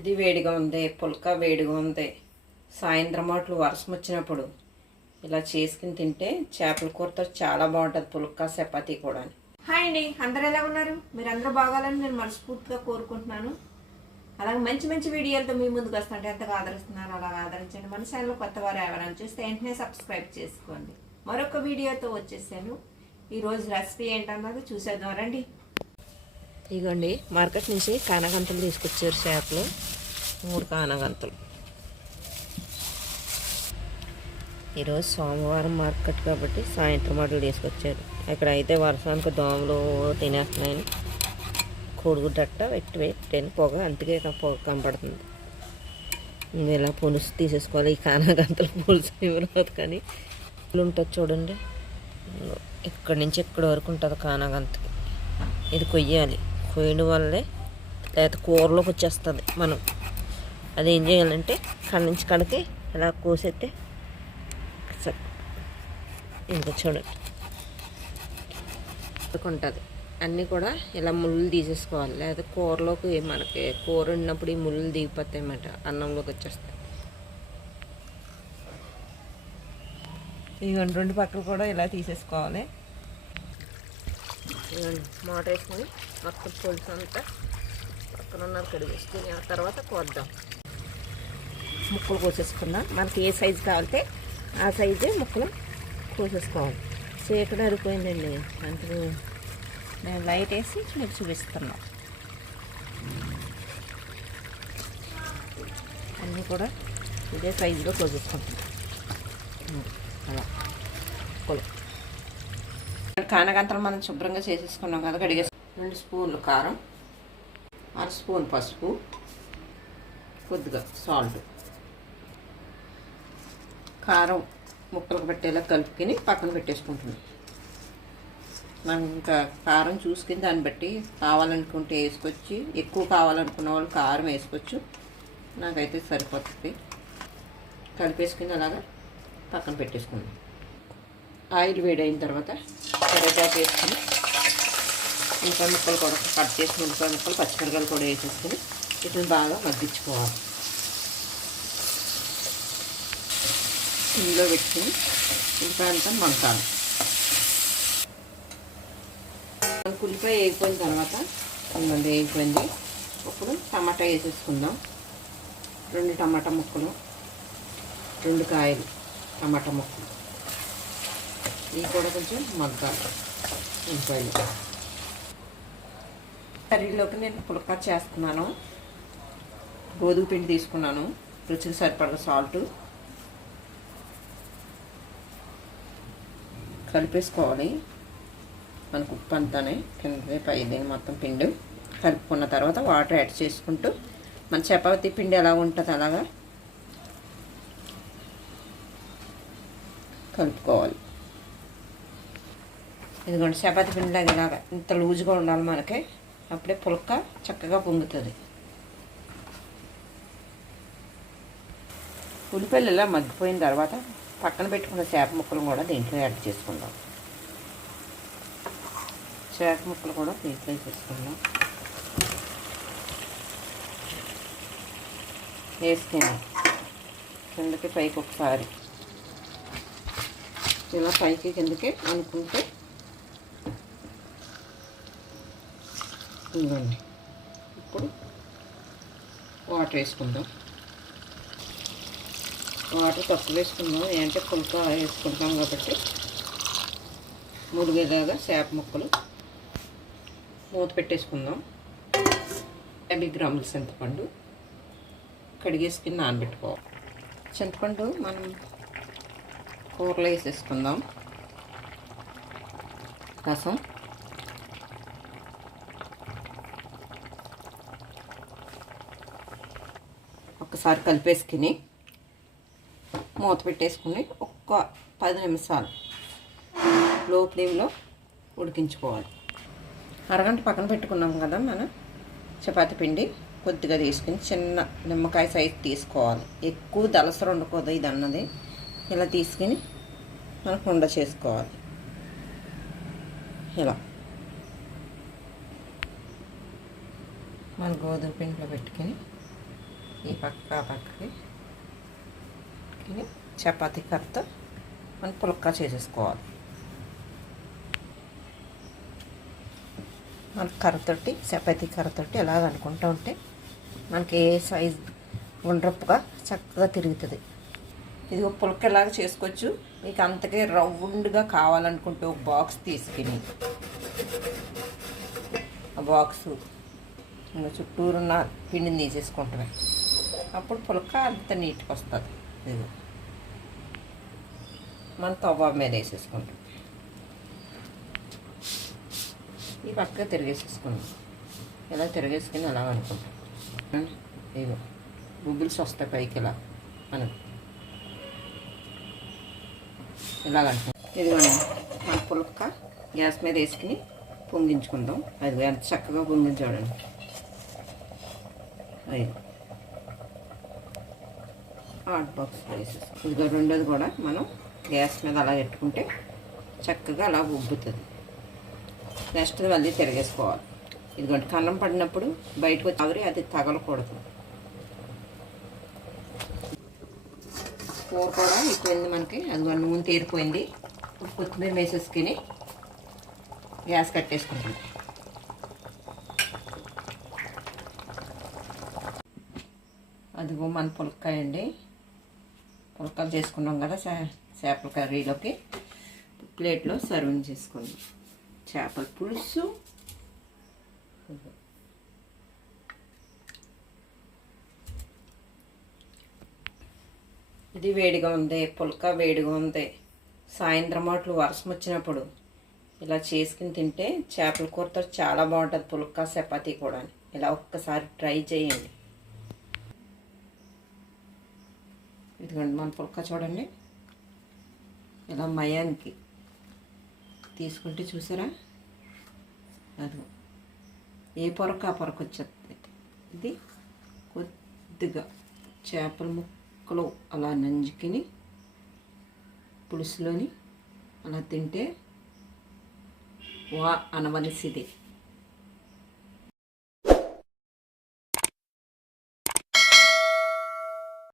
ఇది వేడిగా ఉంది పుల్క వేడిగా ఉంది. సాయంత్రం అట్లు వర్షం వచ్చినప్పుడు ఇలా చేసుకుని తింటే చేపల కూరతో చాలా బాగుంటుంది పుల్క చపాతీ కూడా హాయ్ అండి అందరు ఎలా ఉన్నారు? మీరు అందరూ బాగాలని నేను మనస్ఫూర్తిగా కోరుకుంటున్నాను. అలాగే మంచి మంచి వీడియోలతో మీ ముందుకు వస్తుంటే ఎంతగా ఆదరిస్తున్నారు అలాగ ఆదరించండి. మన ఛానల్ కొత్త వారు ఎవరైనా చూస్తే వెంటనే సబ్స్క్రైబ్ చేసుకోండి. మరొక వీడియోతో వచ్చేసాను. ఈరోజు రెసిపీ ఏంటన్నది చూసేద్దాం రండి. ఇదిగోండి మార్కెట్ నుంచి కానగంతలు తీసుకొచ్చారు చేపలు మూడు కానగంతలు. ఈరోజు సోమవారం మార్కెట్ కాబట్టి సాయంత్రం మాటలు తీసుకొచ్చారు. ఇక్కడ అయితే వర్షానికి దోమలు తినేస్తున్నాయని కోడిగుడ్డట్ట పెట్టి పెట్టాను పొగ అందుకే పొగ కనపడుతుంది. ఇలా పులుసు తీసేసుకోవాలి. ఈ కానగంతలు పులుసు ఇవ్వలేదు కానీ ఉంటుంది చూడండి. ఇక్కడి నుంచి ఇక్కడ వరకు ఉంటుంది కానగంతకి? ఇది కొయ్యాలి. కొయ్యడం వల్లే లేకపోతే కూరలోకి వచ్చేస్తుంది మనం. అది ఏం చేయాలంటే కడ నుంచి కడకి ఇలా కోసేస్తే ఇంకా చూడండి. ఉంటుంది అన్నీ కూడా ఇలా ముళ్ళు తీసేసుకోవాలి. లేదా కూరలోకి మనకి కూర ఉన్నప్పుడు ఈ ముళ్ళు దిగిపోతాయి అన్నమాట అన్నంలోకి వచ్చేస్తాయి. ఇదిగోండి రెండు పక్కలు కూడా ఇలా తీసేసుకోవాలి. మూట వేసుకొని మొత్తం పులుసు అంతా పక్కన ఉన్నది కడిగేసుకుని ఆ తర్వాత కోద్దాం. ముక్కలు కోసేసుకుందాం. మనకి ఏ సైజు కావాలంటే ఆ సైజే ముక్కలు కోసేసుకోవాలి. చీకటి అరిపోయిందండి. అందుకు నేను లైట్ వేసి మీకు చూపిస్తున్నాం. అన్నీ కూడా ఇదే సైజులో కోసేసుకుంటున్నాం. అలా. ముక్కలు. కానగంతలు మనం శుభ్రంగా చేసేసుకున్నాం కదా కడిగేసి రెండు స్పూన్లు కారం అర స్పూన్ పసుపు కొద్దిగా సాల్ట్. కారం ముక్కలకు పెట్టేలా కలుపుకొని పక్కన పెట్టేసుకుంటున్నాం. మనం ఇంకా కారం చూసుకుని దాన్ని బట్టి కావాలనుకుంటే వేసుకొచ్చి ఎక్కువ కావాలనుకున్న వాళ్ళు కారం వేసుకోవచ్చు. నాకైతే సరిపోతుంది. కలిపేసుకుని అలాగా పక్కన పెట్టేసుకున్నాం ఆయిల్ వేడైన తర్వాత కరివేపాకు వేసుకుని ఉల్లిపాయ ముక్కలు కూడా కట్ చేసిన ఉల్లిపాయ ముక్కలు పచ్చిమిరకాయలు కూడా వేసేసుకుని వీటిని బాగా మగ్గించుకోవాలి. ఇందులో పెట్టుకుని ఉల్లిపాయ అంతా మంకాలి మనకు ఉల్లిపాయ వేగిపోయిన తర్వాత ఇంకొంది వేగిపోయింది. ఇప్పుడు టమాటా వేసేసుకుందాం. రెండు టమాటా ముక్కలు రెండు కాయలు టమాటా ముక్కలు. ఇవి కూడా కొంచెం మగ్గాలి ఉల్లిపాయలు కర్రీలోకి నేను పులకా చేస్తున్నాను. గోధుమ పిండి తీసుకున్నాను. రుచికి సరిపడ సాల్ట్. కలిపేసుకోవాలి. మనకు ఉప్పు అంతానే కింద పైది మొత్తం పిండి. కలుపుకున్న తర్వాత వాటర్ యాడ్ చేసుకుంటూ మన చపాతి పిండి ఎలా ఉంటుంది అలాగా కలుపుకోవాలి. ఇదిగోండి చపాతి పిండి లాగా ఇలాగా ఇంత లూజుగా ఉండాలి మనకి. అప్పుడే పులక చక్కగా పొంగుతుంది. ఉల్లిపాయలు ఇలా మగ్గిపోయిన తర్వాత పక్కన పెట్టుకున్న చేప ముక్కలు కూడా దీంట్లో యాడ్ చేసుకుందాం. చేప ముక్కలు కూడా దీంట్లో చేసుకుందాం. వేసుకుని కిందకి పైకి ఒకసారి. ఇలా పైకి కిందకి అనుకుంటే ఇవ్వండి ఇప్పుడు వాటర్ వేసుకుందాం. వాటర్ తక్కువ వేసుకుందాం. ఏంటంటే పులక వేసుకుంటాం కాబట్టి మురిగేలాగా చేప ముక్కలు మూత పెట్టేసుకుందాం. యాభై గ్రాముల చింతపండు కడిగేసుకుని నానబెట్టుకోవాలి. చింతపండు మనం కూరలో వేసేసుకుందాం. రసం ఒక్కసారి కలిపేసుకుని మూత పెట్టేసుకుని ఒక్క పది నిమిషాలు లో ఫ్లేమ్లో ఉడికించుకోవాలి. అరగంట పక్కన పెట్టుకున్నాం కదా మనం. చపాతి పిండి కొద్దిగా తీసుకుని చిన్న నిమ్మకాయ సైజు తీసుకోవాలి. ఎక్కువ దలసర ఉండకూడదు ఇది అన్నది ఇలా తీసుకుని మనకు ఉండ చేసుకోవాలి. ఇలా. మన గోధుమ పిండిలో పెట్టుకొని ఈ పక్క ఆ పక్కకి. చపాతీ కర్రతో మనం పుల్కా చేసేసుకోవాలి. మన కర్రతోటి చపాతీ కర్రతోటి ఎలాగ అనుకుంటూ ఉంటే మనకి ఏ సైజ్ ఉండ్రప్పుగా చక్కగా తిరుగుతుంది. ఇది ఒక పుల్కలాగా చేసుకోవచ్చు? మీకు అంతకే రౌండ్గా కావాలనుకుంటే ఒక బాక్స్ తీసుకుని. ఆ బాక్సు ఇంకా చుట్టూరున్న పిండిని తీసేసుకుంటాం. అప్పుడు పుల్క అంత నీట్గా వస్తుంది. ఇది మన తవ్వ మీద వేసేసుకుంటాం. ఈ పక్క తిరిగేసేసుకున్నాం ఇలా తిరిగేసుకుని అలా అనుకుంటాం. ఇగో బుబ్బుల్స్ వస్తాయి పైకి ఇలా మనం ఇలాగంటాం ఇదిగోండి. మన పులక గ్యాస్ మీద వేసుకుని పొంగించుకుందాం. అది ఎంత చక్కగా పొంగించి చూడండి. అది హాట్ బాక్స్లో వేసేస్తాం ఇదిగో రెండోది కూడా మనం గ్యాస్ మీద అలా పెట్టుకుంటే చక్కగా అలా ఉబ్బుతుంది. నెక్స్ట్ మళ్ళీ తిరిగేసుకోవాలి. ఇదిగోండి కన్నం పడినప్పుడు బయటకు వచ్చి అది తగలకూడదు. కూర కూడా అయిపోయింది మనకి. అది నూనె తీరిపోయింది. కొత్తిమీర వేసేసుకుని గ్యాస్ కట్టేసుకుంటాం అదిగో మన పులకాయ అండి ఉడకలు చేసుకున్నాం కదా చే- చేపల కర్రీలోకి. ప్లేట్లో సర్వింగ్ చేసుకుందాం. చేపల పులుసు. ఇది వేడిగా ఉంది పుల్క వేడిగా ఉంది. సాయంత్రం మాటలు వర్షం వచ్చినప్పుడు ఇలా చేసుకుని తింటే చేపల కూరతో చాలా బాగుంటుంది పుల్క చపాతీ కూడా ఇలా ఒక్కసారి ట్రై చేయండి. ఇదిగోండి మన పుల్క చూడండి. ఇలా మయానికి తీసుకుంటే చూసారా? అది ఏ పొరకు ఆ పొరకు వచ్చేస్తుంది. ఇది కొద్దిగా చేపల ముక్కలు అలా నంజుకుని పులుసులోని అలా తింటే వా అనవలసిది.